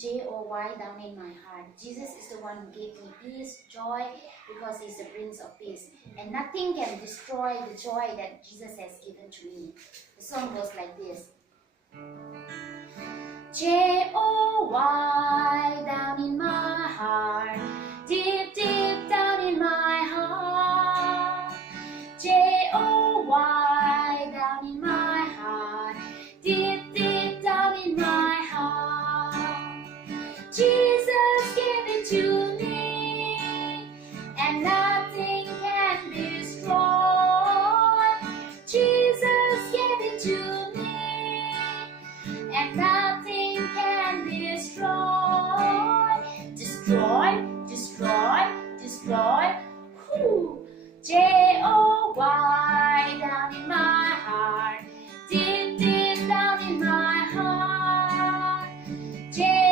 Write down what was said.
Joy down in my heart. Jesus is the one who gave me peace, joy, because He's the Prince of Peace. And nothing can destroy the joy that Jesus has given to me. The song goes like this. Joy down in my heart, deep, deep down in my heart. Joy down in my heart, deep, deep down in my heart. Jesus gave it to me, and nothing can destroy. Jesus gave it to me, and nothing can destroy. Destroy, destroy, destroy. Whoo. Joy down in my heart, deep, deep down in my heart. Joy